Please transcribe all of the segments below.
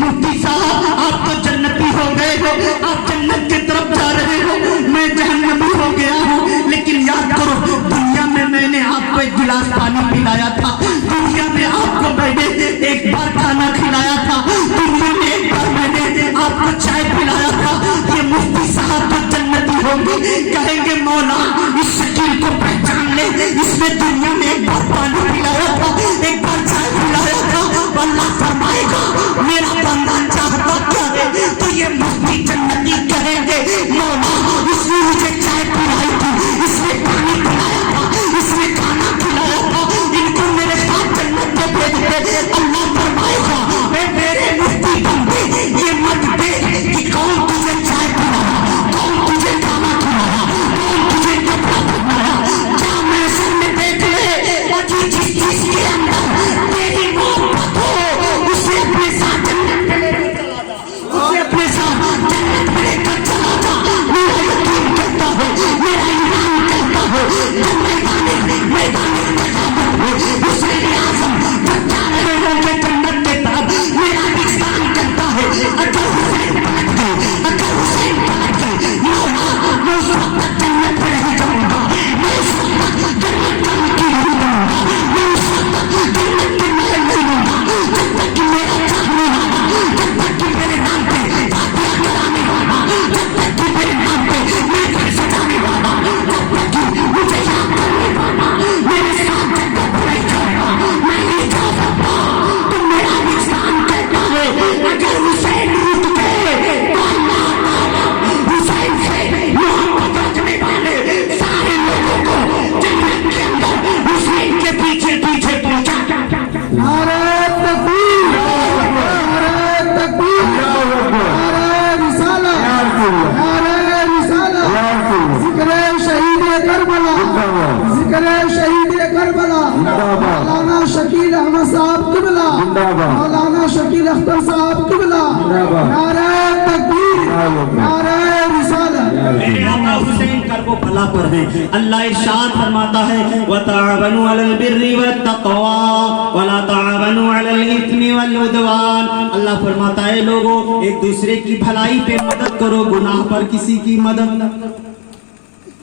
मुफ्ती साहब आप तो जन्नती हो गए हो, आप जन्नत की तरफ जा रहे हो, मैं जहन्नमी हो गया हूँ। लेकिन याद करो, दुनिया में मैंने आपको एक गिलास पानी पिलाया था, दुनिया में आपको मैंने एक बार खाना खिलाया था, दुनिया में एक बार मैंने आपको चाय पिलाया था। ये मुफ्ती साहब तो जन्नती होंगे, कहेंगे मौला इस शकील को पहचान ले, इसने दुनिया में एक बार पानी पिलाया था, एक बार चाय पिलाया था। अल्लाह फरमाएगा मेरा बंदा चाहता क्या है, तो ये मुफ्ती जन्नती कहेंगे मौला इसने मुझे चाय पिलाई थी, इसने पानी पिलाया था, इसने खाना खिलाया था, इनको मेरे साथ जन्नत में भेज दे। अल्लाह फरमाएगा मेरे मुफ्ती बंदे ये मत देख कि कौन तुझे चाय पिलाया, कौन तुझे खाना खिलाया, कौन तुझे कपड़ा पहनाया, जा महशर में देख ले और जिस चीज के अंदर तेरी मोहब्बत हो उसे अपने साथ जन्नत में लेकर चला जा, उसे अपने साथ जन्नत में लेकर चला जा। मेरा यकीन करता हो, मेरा ईमान करता हो, जब मैदान हुसैन आज़म जब जा रहे होंगे जन्नत के तरफ, मेरा विश्वास करता है अगर हुसैन पलट गए, अगर हुसैन पलट गए, मैं उस वक्त जन्नत में नहीं जाऊंगा, मैं उस वक्त जन्नत का वकील नहीं बनूंगा, मैं उस वक्त जन्नत के महल नहीं लूंगा, जब तक कि मेरा चाहने वाला, जब तक कि मेरे नाम पे फातिहा कराने वाला, जब तक कि मेरे नाम पे महफिल सजाने वाला, जब तक कि मुझे याद करने वाला मेरे साथ जन्नत में नहीं जाएगा, मैं नहीं जा सकता। तो मेरा विश्वास कहता है अगर हुसैन रुक गए तो अल्लाह ताला हुसैन से मोहब्बत रखने वाले सारे लोगों को जन्नत के अंदर हुसैन के पीछे पीछे पहुंचा। नारे तकबीर, नारे तकबीर, नारे रिसालत, नारे रिसालत, जिक्र शहीद करबला, जिक्र शहीद करबला, मौलाना शकील अहमद साहब किबला, मौलाना शकील अख्तर साहब किबला, नारे तकबीर, नारे रिसालत। मेरे आका हुसैन करबो भला पर है। अल्लाह इरशाद फरमाता है वतआवनु अलल बिर्रि वत्तक़वा वला तआवनु अलल इस्मि वल उद्वान। अल्लाह फरमाता है लोगों एक दूसरे की भलाई पे मदद करो, गुनाह पर किसी की मदद न करो।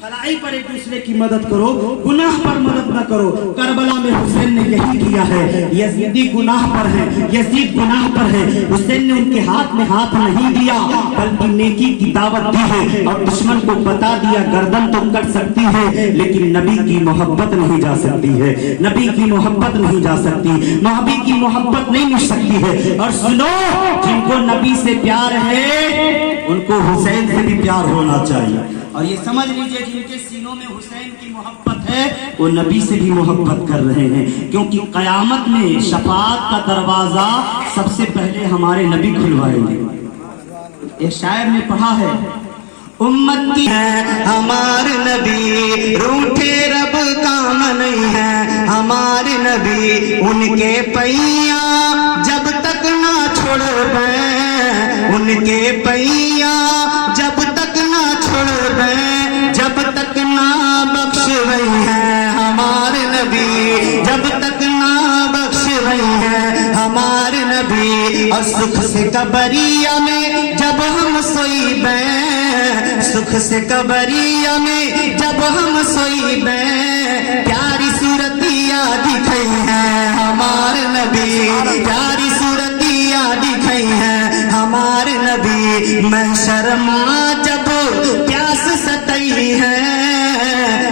भलाई पर एक दूसरे की मदद करो, गुनाह पर मदद न करो। करबला में हुसैन ने यही किया है। यजीदी गुनाह पर है, यजीद गुनाह पर है, हुसैन ने उनके हाथ में हाथ नहीं दिया बल्कि नेकी की दावत दी है और दुश्मन को बता दिया गर्दन तो कट सकती है लेकिन नबी की मोहब्बत नहीं जा सकती है, नबी की मोहब्बत नहीं जा सकती, नबी की मोहब्बत नहीं मिल सकती है। और सुनो जिनको नबी से प्यार है उनको हुसैन से भी प्यार होना चाहिए। और ये समझ लीजिए जिनके सीनों में हुसैन की मोहब्बत है वो नबी से भी मोहब्बत कर रहे हैं, क्योंकि कयामत में शफाअत का दरवाजा सबसे पहले हमारे नबी खुलवाएंगे। एक शायर ने पढ़ा है उम्मत की है हमारे नबी, रूठे रब काम नहीं है हमारे नबी, उनके पैया जब तक ना छोड़ गए, उनके पैया जब तक ना छोड़ गए, जब तक ना बख्श रही है हमारे नबी, जब तक ना बख्श रही है हमारे नबी। और सुख से कबरिया में जब हम सोईबे, सुख से कबरिया में जब हम सोईबे, प्यारी सूरतिया दिखाई है हमारे नबी, प्यारी सूरतिया दिखाई है हमारे नबी। महशर में जब प्यास सताई है,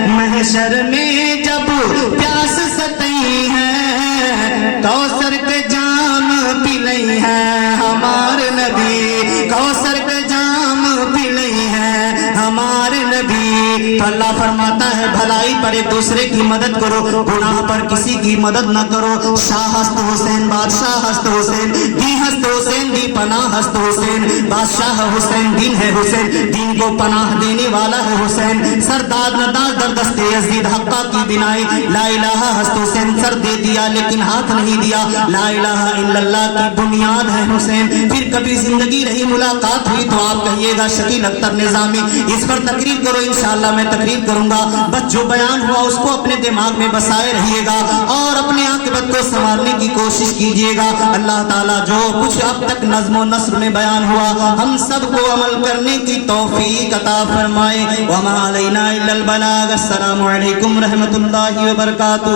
महशर में जब प्यास सताई है, कौसर के जाम पिलई है हमारे नबी, कौसर के जाम पिलई है हमारे नबी। तो अल्लाह फरमाता है भलाई पर एक दूसरे की मदद करो, गुनाह पर किसी की मदद न करो। शाह हस्त हुसैन, बादशाह हस्त हुसैन, दी हस्त हुसैन, दी पनाह हस्त हुसैन, बादशाह हुसैन, दीन है हुसैन, दीन को पनाह देने वाला है हुसैन, सरदार नदार زبردست یزید حقہ کی بنائے لا الہ ہست حسین سر دے دیا لیکن ہاتھ نہیں دیا، لا الہ الا اللہ کی بنیاد ہے حسین۔ پھر کبھی زندگی رہی ملاقات ہوئی تو آپ کہیے گا شکیل اختر نظامی اس پر تقریر کرو، انشاءاللہ میں تقریر کروں گا، بس جو بیان ہوا اس کو اپنے دماغ میں بسائے رہیے گا اور اپنے عاقبت کو سنوارنے کی کوشش کیجیے گا۔ اللہ تعالیٰ جو کچھ اب تک نظم و نثر میں بیان ہوا ہم سب کو عمل کرنے کی توفیق عطا فرمائے۔ وما علینا الا البلاغ۔ السلام علیکم رحمۃ اللہ وبرکاتہ۔